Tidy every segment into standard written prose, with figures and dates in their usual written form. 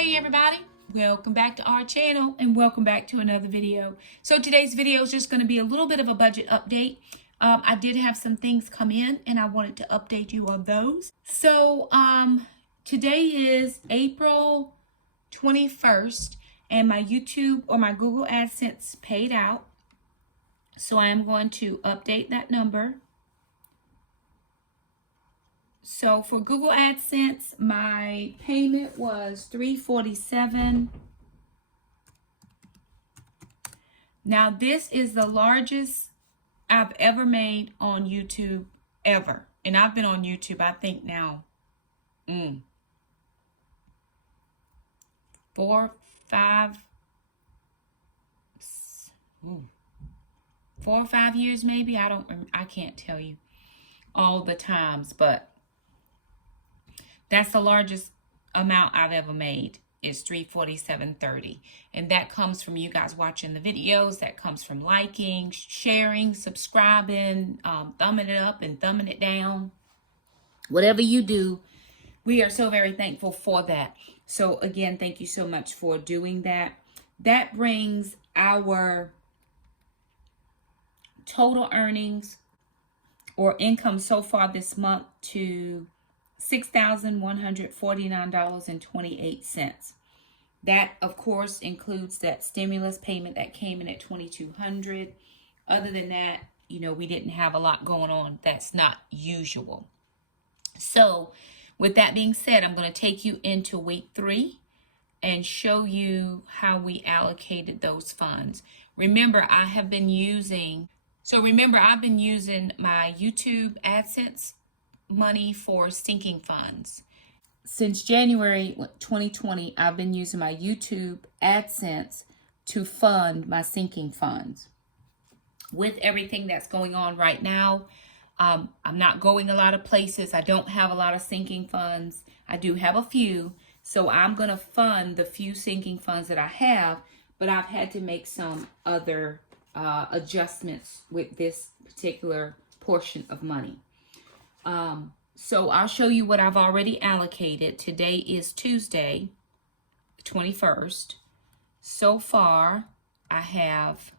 Hey everybody, welcome back to our channel and welcome back to another video. So today's video is just going to be a little bit of a budget update. I did have some things come in and I wanted to update you on those. So today is April 21st and my YouTube or my Google AdSense paid out. So I am going to update that number. So for Google AdSense, my payment was $347. Now this is the largest I've ever made on YouTube ever. And I've been on YouTube, I think now, 4 or 5 years maybe. I can't tell you all the times, but that's the largest amount I've ever made is $347.30. And that comes from you guys watching the videos. That comes from liking, sharing, subscribing, thumbing it up and thumbing it down. Whatever you do, we are so very thankful for that. So again, thank you so much for doing that. That brings our total earnings or income so far this month to $6,149.28. That, of course, includes that stimulus payment that came in at $2,200. Other than that, you know, we didn't have a lot going on. That's not usual. So, with that being said, I'm going to take you into week 3 and show you how we allocated those funds. Remember, I've been using my YouTube AdSense money for sinking funds. Since January 2020, I've been using my YouTube AdSense to fund my sinking funds. With everything that's going on right now, I'm not going a lot of places. I don't have a lot of sinking funds. I do have a few, so I'm going to fund the few sinking funds that I have, but I've had to make some other adjustments with this particular portion of money. So I'll show you what I've already allocated. Today is Tuesday, 21st. So far, I have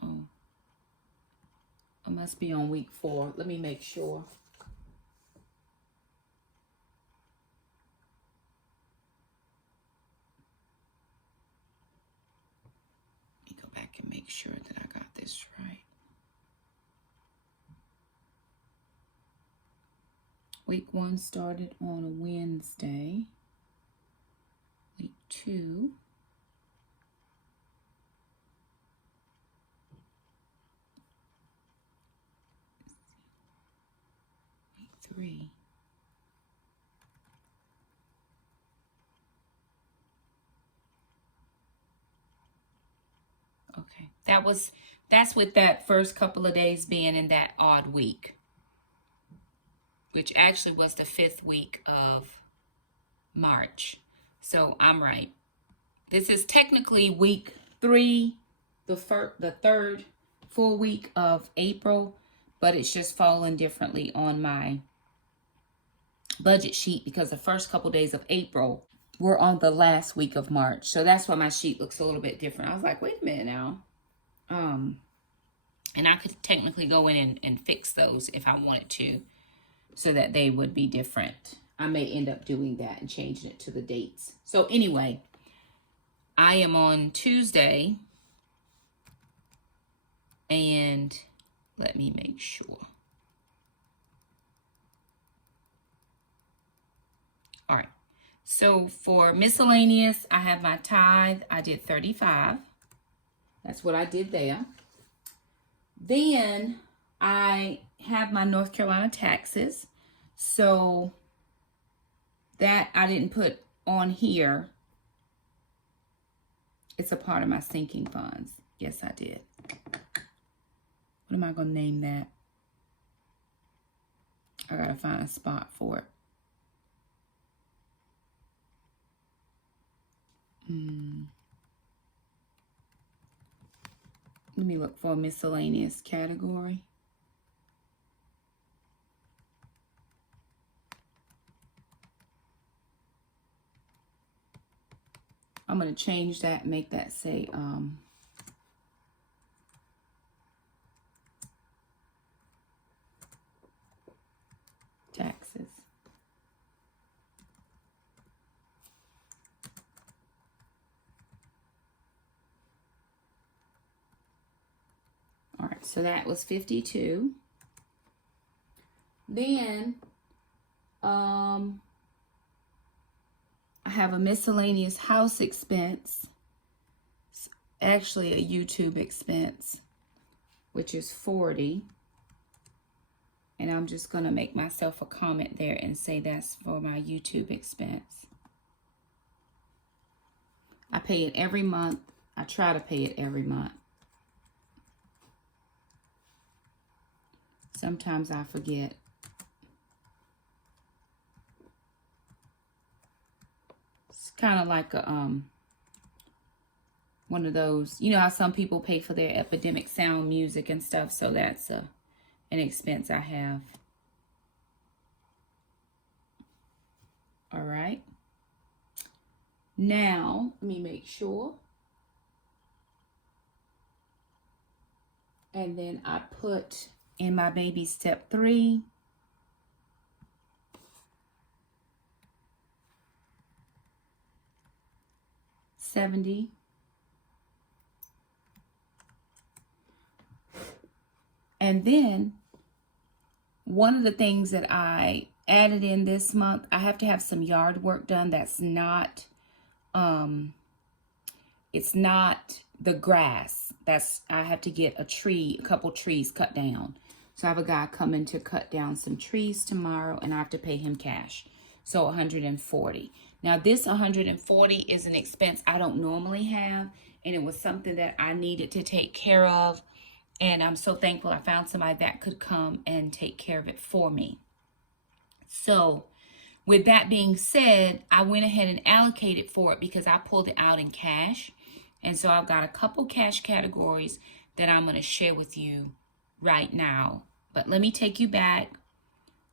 I must be on week 4. Let me make sure. And make sure that I got this right. Week 1 started on a Wednesday. Week 2. Week 3. Okay, that's with that first couple of days being in that odd week, which actually was the 5th week of March. So I'm right. This is technically week 3, the third full week of April, but it's just falling differently on my budget sheet because the first couple days of April we're on the last week of March. So that's why my sheet looks a little bit different. I was like, wait a minute now. And I could technically go in and fix those if I wanted to so that they would be different. I may end up doing that and changing it to the dates. So anyway, I am on Tuesday. And let me make sure. All right. So for miscellaneous, I have my tithe. I did $35. That's what I did there. Then I have my North Carolina taxes. So that I didn't put on here. It's a part of my sinking funds. Yes, I did. What am I going to name that? I got to find a spot for it. Let me look for a miscellaneous category. I'm going to change that and make that say taxes. All right, so that was 52. Then I have a miscellaneous house expense. It's actually a YouTube expense, which is 40. And I'm just going to make myself a comment there and say that's for my YouTube expense. I pay it every month. I try to pay it every month. Sometimes I forget. It's kind of like a one of those, you know how some people pay for their epidemic sound music and stuff, so that's an expense I have. All right. Now, let me make sure. And then I put in my baby step 3. $70. And then one of the things that I added in this month, I have to have some yard work done. That's not, it's not the grass. I have to get a couple trees cut down. So I have a guy coming to cut down some trees tomorrow, and I have to pay him cash. So 140. Now this 140 is an expense I don't normally have, and it was something that I needed to take care of. And I'm so thankful I found somebody that could come and take care of it for me. So with that being said, I went ahead and allocated for it because I pulled it out in cash. And so I've got a couple cash categories that I'm going to share with you right now. But let me take you back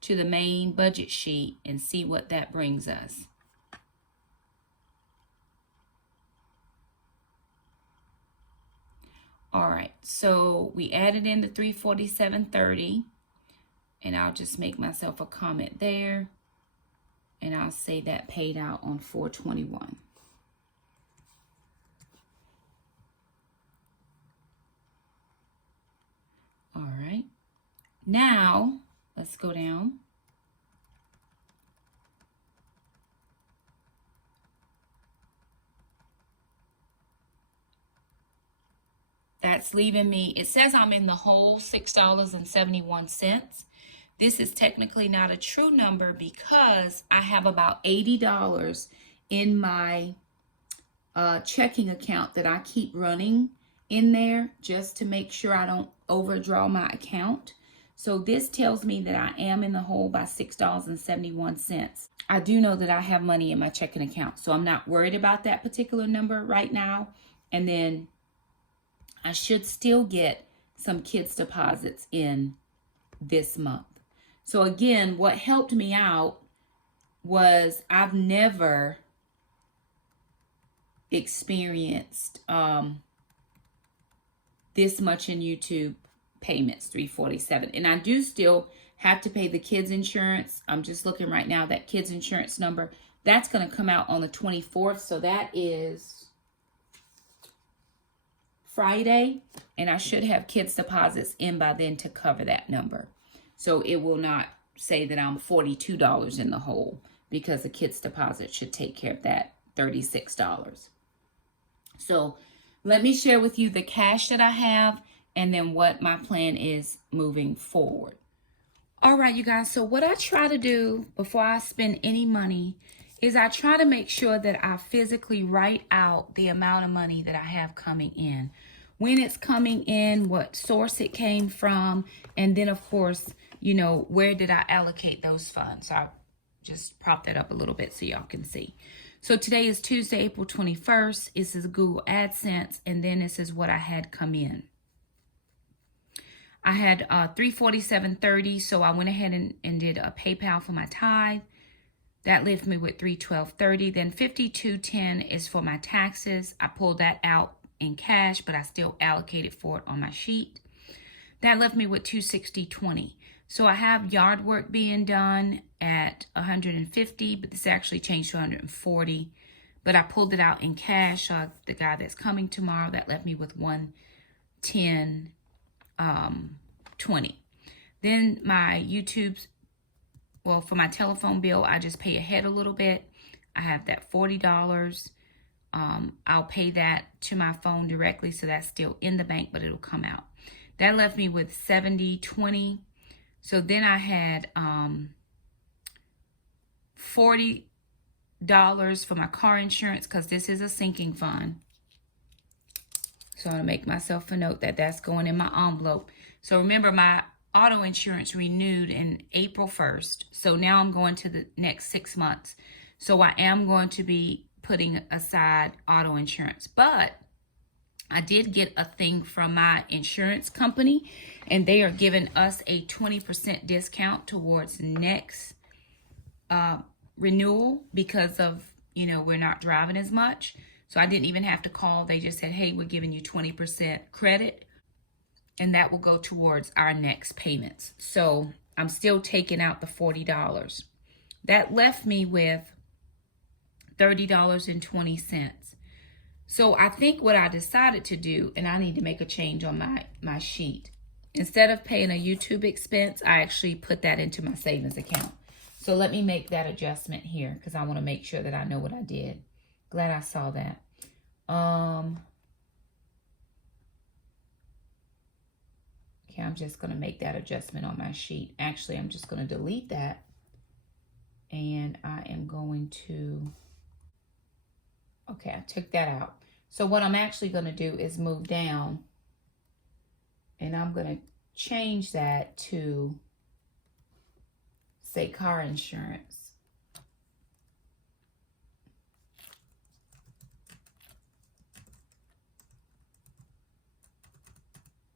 to the main budget sheet and see what that brings us. All right, so we added in the $347.30, and I'll just make myself a comment there, and I'll say that paid out on 4/21. All right, now let's go down. That's leaving me, it says I'm in the hole, $6.71. This is technically not a true number because I have about $80 in my checking account that I keep running in there just to make sure I don't overdraw my account. So this tells me that I am in the hole by $6.71. I do know that I have money in my checking account, so I'm not worried about that particular number right now. And then I should still get some kids' deposits in this month. So again, what helped me out was I've never experienced this much in YouTube payments, $347. And I do still have to pay the kids' insurance. I'm just looking right now, that kids' insurance number, that's going to come out on the 24th. So that is Friday, and I should have kids' deposits in by then to cover that number. So it will not say that I'm $42 in the hole because the kids' deposit should take care of that $36. So let me share with you the cash that I have and then what my plan is moving forward. All right, you guys, so what I try to do before I spend any money is I try to make sure that I physically write out the amount of money that I have coming in, when it's coming in, what source it came from, and then of course, you know, where did I allocate those funds? So I'll just prop that up a little bit so y'all can see. So today is Tuesday, April 21st. This is Google AdSense, and then this is what I had come in. I had $347.30, so I went ahead and did a PayPal for my tithe. That left me with $312.30. Then $52.10 is for my taxes. I pulled that out in cash, but I still allocated for it on my sheet. That left me with $260.20. So I have yard work being done at $150, but this actually changed to $140. But I pulled it out in cash. So the guy that's coming tomorrow, that left me with $110.20. Then my YouTube's, well, for my telephone bill, I just pay ahead a little bit. I have that $40. I'll pay that to my phone directly, so that's still in the bank, but it'll come out. That left me with $70.20. So then I had $40 for my car insurance, because this is a sinking fund. So I'm going to make myself a note that that's going in my envelope. So remember, my auto insurance renewed in April 1st. So now I'm going to the next 6 months. So I am going to be putting aside auto insurance. But I did get a thing from my insurance company, and they are giving us a 20% discount towards next renewal because of, you know, we're not driving as much. So I didn't even have to call. They just said, hey, we're giving you 20% credit, and that will go towards our next payments. So I'm still taking out the $40. That left me with $30.20. So I think what I decided to do, and I need to make a change on my sheet. Instead of paying a YouTube expense, I actually put that into my savings account. So let me make that adjustment here, because I want to make sure that I know what I did. Glad I saw that. Okay, I'm just going to make that adjustment on my sheet. Actually, I'm just going to delete that. And I am going to... Okay, I took that out. So what I'm actually going to do is move down. And I'm going to change that to, say, car insurance.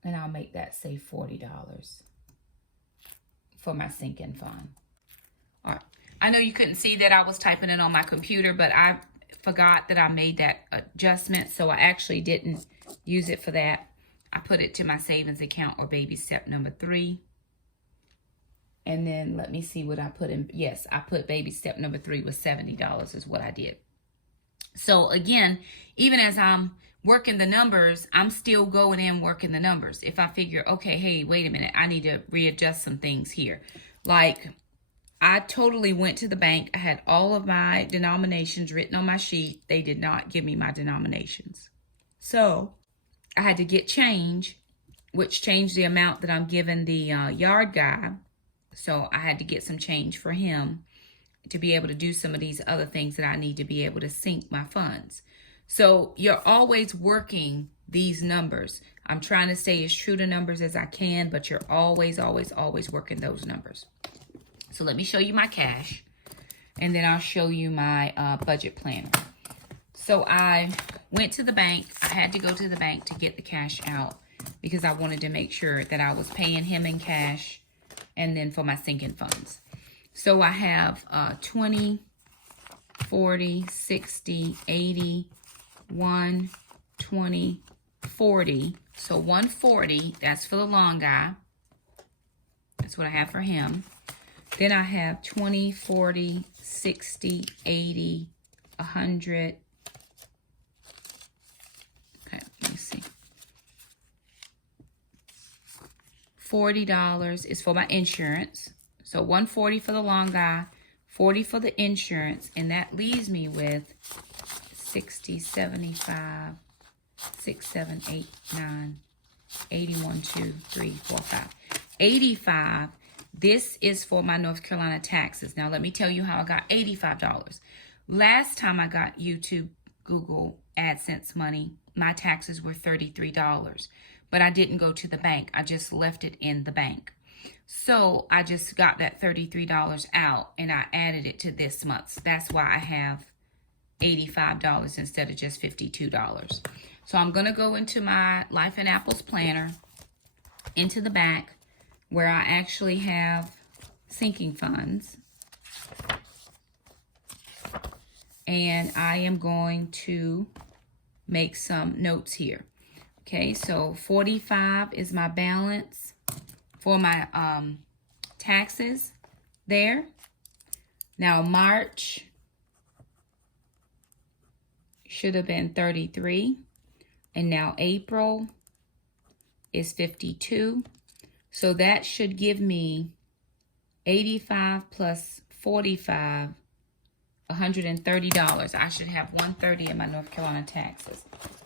And I'll make that say $40 for my sinking fund. All right. I know you couldn't see that I was typing it on my computer, but I forgot that I made that adjustment, so I actually didn't use it for that. I put it to my savings account, or baby step number 3. And then let me see what I put in. Yes, I put baby step number 3 was $70 is what I did. So again, even as I'm working the numbers, I'm still going in working the numbers. If I figure, okay, hey, wait a minute, I need to readjust some things here. Like, I totally went to the bank. I had all of my denominations written on my sheet. They did not give me my denominations. So I had to get change, which changed the amount that I'm giving the yard guy. So I had to get some change for him to be able to do some of these other things that I need to be able to sync my funds. So you're always working these numbers. I'm trying to stay as true to numbers as I can, but you're always, always, always working those numbers. So let me show you my cash, and then I'll show you my budget planner. So I went to the bank. I had to go to the bank to get the cash out because I wanted to make sure that I was paying him in cash and then for my sinking funds. So I have 20, 40, 60, 80, 1, 20, 40. So 140, that's for the long guy. That's what I have for him. Then I have 20, 40, 60, 80, 100. Okay, let me see. $40 is for my insurance. So 140 for the long guy, 40 for the insurance, and that leaves me with 60, 75, 6, 7, 8, 9, 81, 2, 3, 4, 5. 85. This is for my North Carolina taxes. Now, let me tell you how I got $85. Last time I got YouTube, Google, AdSense money, my taxes were $33. But I didn't go to the bank. I just left it in the bank. So I just got that $33 out, and I added it to this month's. That's why I have $85 instead of just $52. So I'm going to go into my Life and Apples planner, into the back, where I actually have sinking funds. and I am going to make some notes here. Okay, so 45 is my balance for my taxes there. Now March should have been 33, and now April is 52. So that should give me 85 plus 45, $130. I should have $130 in my North Carolina taxes.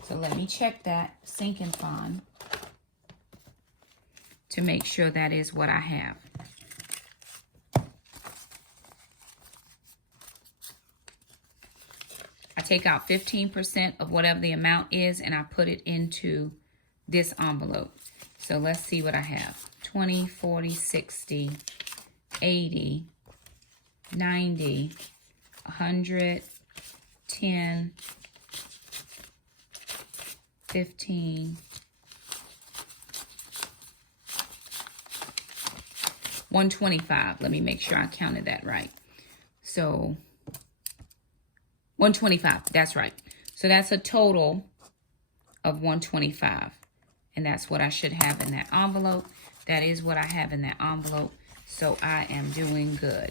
So let me check that sinking fund to make sure that is what I have. I take out 15% of whatever the amount is and I put it into this envelope. So let's see what I have. 20, 40, 60, 80, 90, 100, 10, 15, 125. Let me make sure I counted that right. So 125, that's right. So that's a total of 125. And that's what I should have in that envelope. That is what I have in that envelope. So I am doing good.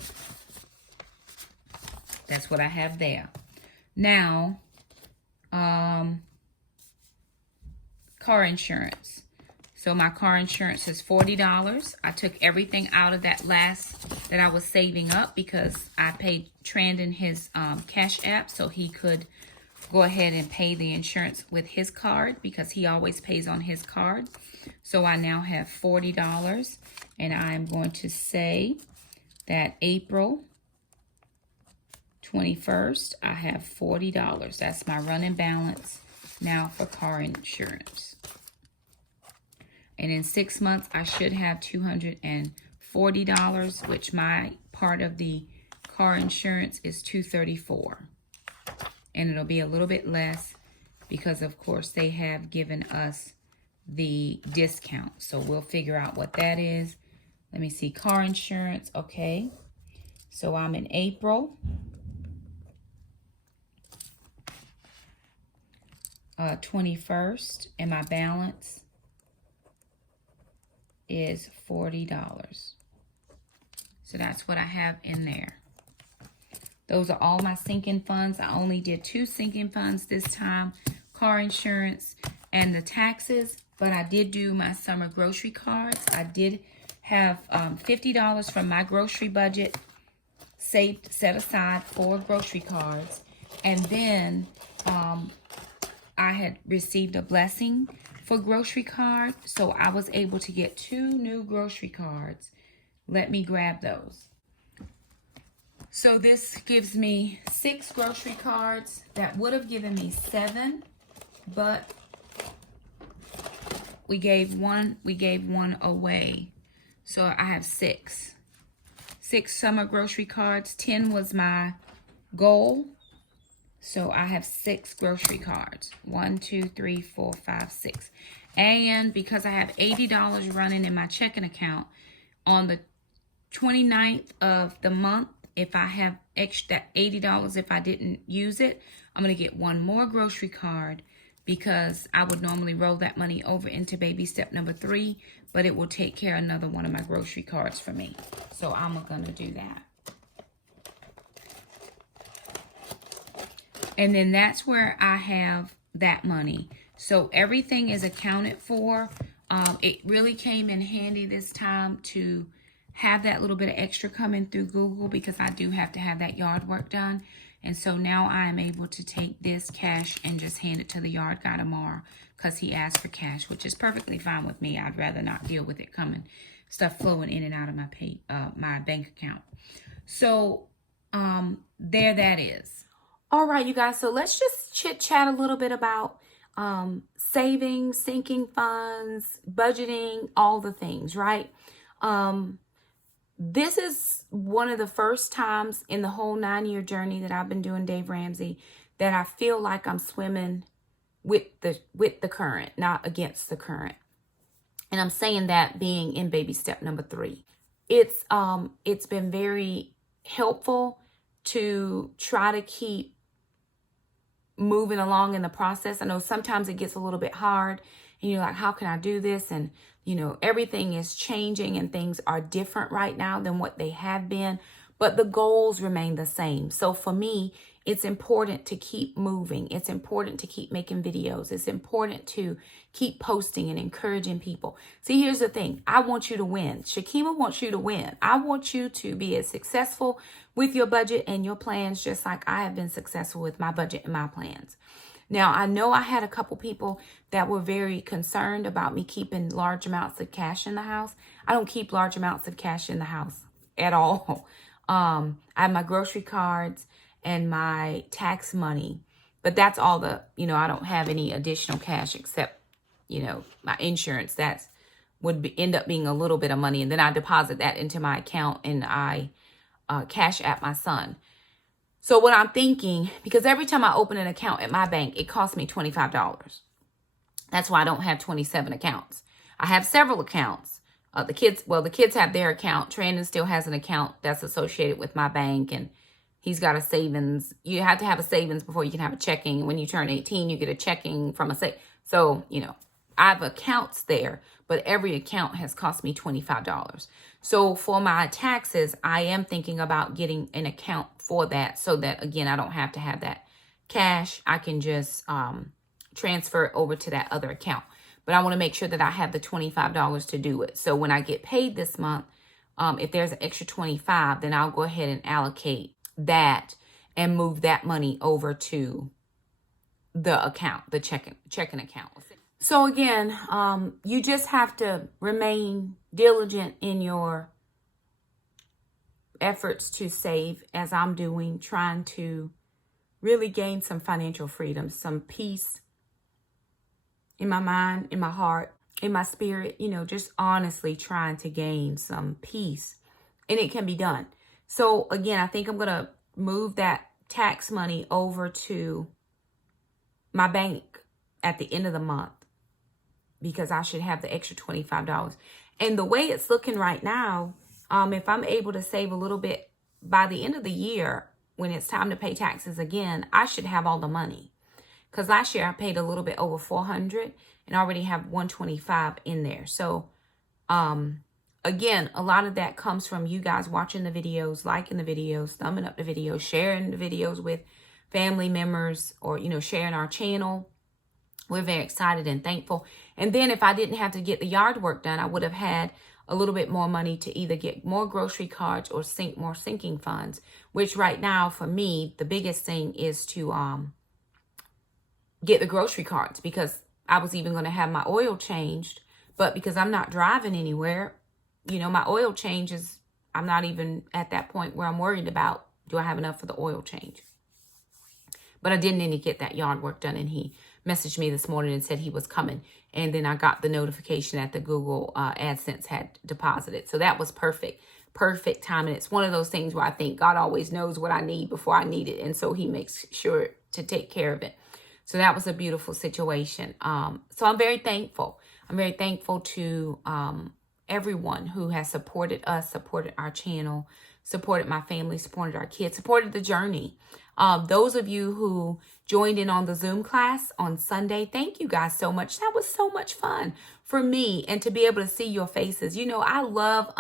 That's what I have there. Now, car insurance. So my car insurance is $40. I took everything out of that last that I was saving up because I paid Trandon his Cash App so he could go ahead and pay the insurance with his card because he always pays on his card. So I now have $40, and I'm going to say that April 21st, I have $40. That's my running balance now for car insurance. And in 6 months, I should have $240, which my part of the car insurance is $234. And it'll be a little bit less because, of course, they have given us the discount. So we'll figure out what that is. Let me see. Car insurance. Okay. So I'm in April. 21st, and my balance is $40. So that's what I have in there. Those are all my sinking funds. I only did 2 sinking funds this time, car insurance and the taxes, but I did do my summer grocery cards. I did have $50 from my grocery budget set aside for grocery cards. And then I had received a blessing for grocery card, so I was able to get 2 new grocery cards. Let me grab those. So this gives me 6 grocery cards. That would have given me 7, but we gave one away. So I have 6. 6 summer grocery cards. 10 was my goal. So I have 6 grocery cards. 1, 2, 3, 4, 5, 6. And because I have $80 running in my checking account, on the 29th of the month, if I have extra $80, if I didn't use it, I'm going to get 1 more grocery card because I would normally roll that money over into baby step number 3, but it will take care of another one of my grocery cards for me. So I'm going to do that. And then that's where I have that money. So everything is accounted for. It really came in handy this time to have that little bit of extra coming through Google because I do have to have that yard work done. And so now I am able to take this cash and just hand it to the yard guy tomorrow because he asked for cash, which is perfectly fine with me. I'd rather not deal with it stuff flowing in and out of my bank account. So there that is. All right, you guys, so let's just chit chat a little bit about saving, sinking funds, budgeting, all the things, right? This is one of the first times in the whole 9-year journey that I've been doing Dave Ramsey that I feel like I'm swimming with the current, not against the current. And I'm saying that being in baby step number 3. It's been very helpful to try to keep moving along in the process. I know sometimes it gets a little bit hard and you're like, how can I do this? And, you know, everything is changing and things are different right now than what they have been, but the goals remain the same. So for me, it's important to keep moving. It's important to keep making videos. It's important to keep posting and encouraging people. See, here's the thing. I want you to win. Shakema wants you to win. I want you to be as successful with your budget and your plans, just like I have been successful with my budget and my plans. Now, I know I had a couple people that were very concerned about me keeping large amounts of cash in the house. I don't keep large amounts of cash in the house at all. I have my grocery cards and my tax money, but that's all I don't have any additional cash except, my insurance. That's end up being a little bit of money. And then I deposit that into my account and I cash app my son. So what I'm thinking, because every time I open an account at my bank, it costs me $25. That's why I don't have 27 accounts. I have several accounts. The kids have their account. Trandon still has an account that's associated with my bank, and he's got a savings. You have to have a savings before you can have a checking. When you turn 18, you get a checking from a So, I have accounts there, but every account has cost me $25. So for my taxes, I am thinking about getting an account for that so that, again, I don't have to have that cash. I can just transfer it over to that other account. But I want to make sure that I have the $25 to do it. So when I get paid this month, if there's an extra $25, then I'll go ahead and allocate that and move that money over to the account, the checking account. So again, you just have to remain diligent in your efforts to save, as I'm doing, trying to really gain some financial freedom, some peace in my mind, in my heart, in my spirit, just honestly trying to gain some peace. And it can be done. So again, I think I'm going to move that tax money over to my bank at the end of the month, because I should have the extra $25. And the way it's looking right now, if I'm able to save a little bit by the end of the year, when it's time to pay taxes again, I should have all the money. Because last year I paid a little bit over $400 and already have $125 in there. So, again, a lot of that comes from you guys watching the videos, liking the videos, thumbing up the videos, sharing the videos with family members, or, sharing our channel. We're very excited and thankful. And then if I didn't have to get the yard work done, I would have had a little bit more money to either get more grocery cards or sink more sinking funds, which right now for me, the biggest thing is to get the grocery cards, because I was even going to have my oil changed, but because I'm not driving anywhere, my oil changes, I'm not even at that point where I'm worried about, do I have enough for the oil change? But I did need to get that yard work done, and he messaged me this morning and said he was coming. And then I got the notification that the Google AdSense had deposited. So that was perfect time. And it's one of those things where I think God always knows what I need before I need it. And so he makes sure to take care of it. So that was a beautiful situation. So I'm very thankful. I'm very thankful to everyone who has supported us, supported our channel, supported my family, supported our kids, supported the journey. Those of you who joined in on the Zoom class on Sunday, thank you guys so much. That was so much fun for me, and to be able to see your faces. I love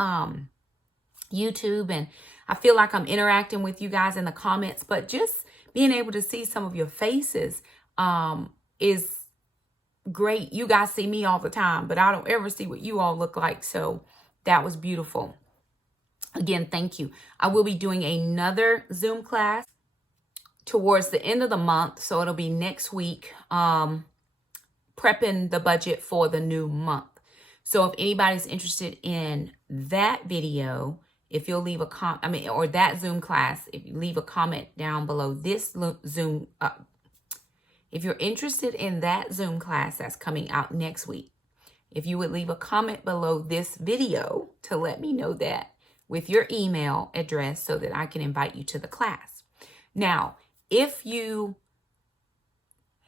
YouTube, and I feel like I'm interacting with you guys in the comments, but just being able to see some of your faces is great. You guys see me all the time, but I don't ever see what you all look like. So that was beautiful. Again, thank you. I will be doing another Zoom class towards the end of the month. So it'll be next week, prepping the budget for the new month. So if anybody's interested in that video, if you'll leave a comment, or that Zoom class, if you leave a comment down below this Zoom, if you're interested in that Zoom class that's coming out next week, if you would leave a comment below this video to let me know that with your email address so that I can invite you to the class. Now, if you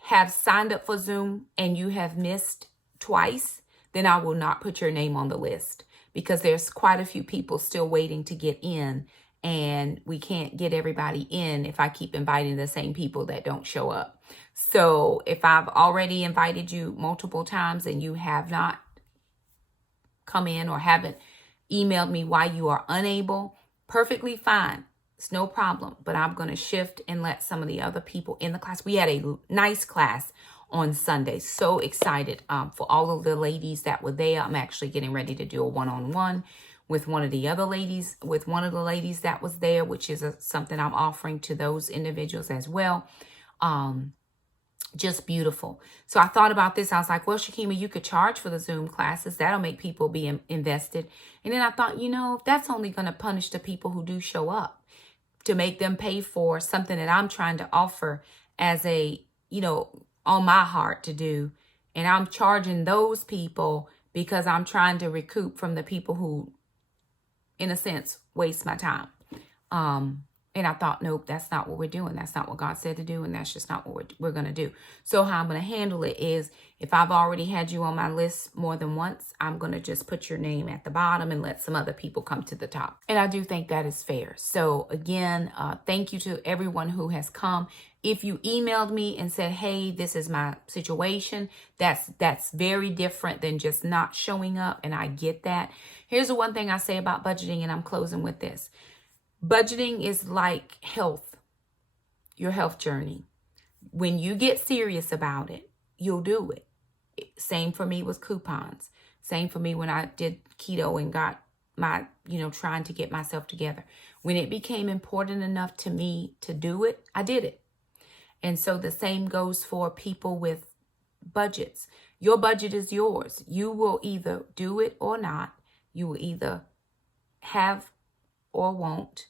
have signed up for Zoom and you have missed twice, then I will not put your name on the list, because there's quite a few people still waiting to get in. and we can't get everybody in if I keep inviting the same people that don't show up. So if I've already invited you multiple times and you have not come in or haven't emailed me why you are unable, perfectly fine. It's no problem. But I'm going to shift and let some of the other people in the class. We had a nice class on Sunday. So excited for all of the ladies that were there. I'm actually getting ready to do a one-on-one with one of the other ladies, with one of the ladies that was there, which is something I'm offering to those individuals as well. Just beautiful. So I thought about this. I was like, well, Shakema, you could charge for the Zoom classes. That'll make people be invested. And then I thought, you know, that's only going to punish the people who do show up, to make them pay for something that I'm trying to offer as a, you know, on my heart to do. And I'm charging those people because I'm trying to recoup from the people who, in a sense, waste my time. And I thought, nope, that's not what we're doing. That's not what God said to do. And that's just not what we're going to do. So how I'm going to handle it is, if I've already had you on my list more than once, I'm going to just put your name at the bottom and let some other people come to the top. And I do think that is fair. So again, thank you to everyone who has come. If you emailed me and said, hey, this is my situation, that's very different than just not showing up. And I get that. Here's the one thing I say about budgeting, and I'm closing with this. Budgeting is like health, your health journey. When you get serious about it, you'll do it. Same for me with coupons. Same for me when I did keto and got my, trying to get myself together. When it became important enough to me to do it, I did it. And so the same goes for people with budgets. Your budget is yours. You will either do it or not. You will either have or won't.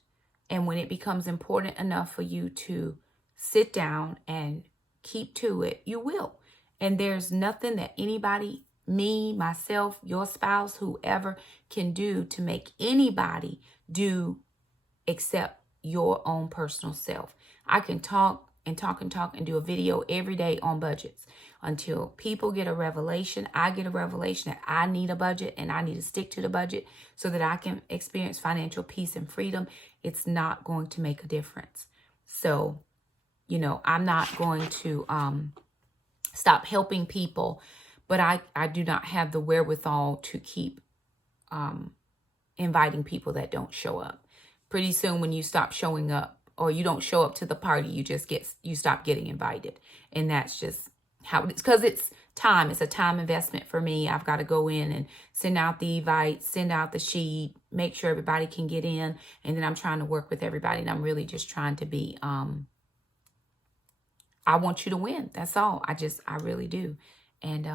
And when it becomes important enough for you to sit down and keep to it, you will. And there's nothing that anybody, me, myself, your spouse, whoever, can do to make anybody do except your own personal self. I can talk and talk and talk and do a video every day on budgets until people get a revelation. I get a revelation that I need a budget and I need to stick to the budget so that I can experience financial peace and freedom. It's not going to make a difference. So, I'm not going to stop helping people, but I do not have the wherewithal to keep inviting people that don't show up. Pretty soon when you stop showing up, or you don't show up to the party, you stop getting invited. And that's just how it is, because it's time. It's a time investment for me. I've got to go in and send out the invite, send out the sheet, make sure everybody can get in. And then I'm trying to work with everybody. And I'm really just trying to be, I want you to win. That's all. I really do. And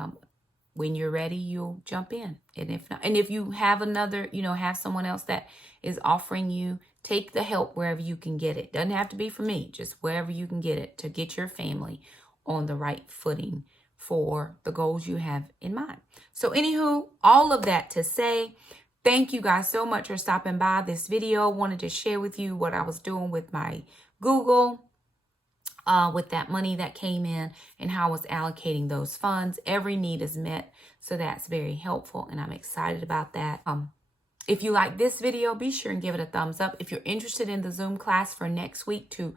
when you're ready, you'll jump in. And if not, and if you have another, have someone else that is offering you, take the help wherever you can get it. Doesn't have to be for me, just wherever you can get it to get your family on the right footing for the goals you have in mind. So anywho, all of that to say, thank you guys so much for stopping by this video. Wanted to share with you what I was doing with my Google, with that money that came in and how I was allocating those funds. Every need is met. So that's very helpful. And I'm excited about that. If you like this video, be sure and give it a thumbs up. If you're interested in the Zoom class for next week to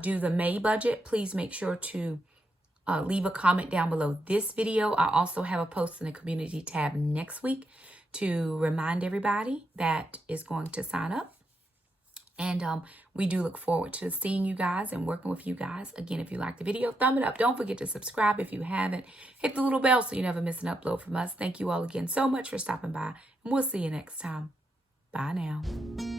do the May budget, please make sure to leave a comment down below this video. I also have a post in the community tab next week to remind everybody that is going to sign up. And we do look forward to seeing you guys and working with you guys. Again, if you like the video, thumb it up. Don't forget to subscribe if you haven't. Hit the little bell so you never miss an upload from us. Thank you all again so much for stopping by. And we'll see you next time. Bye now.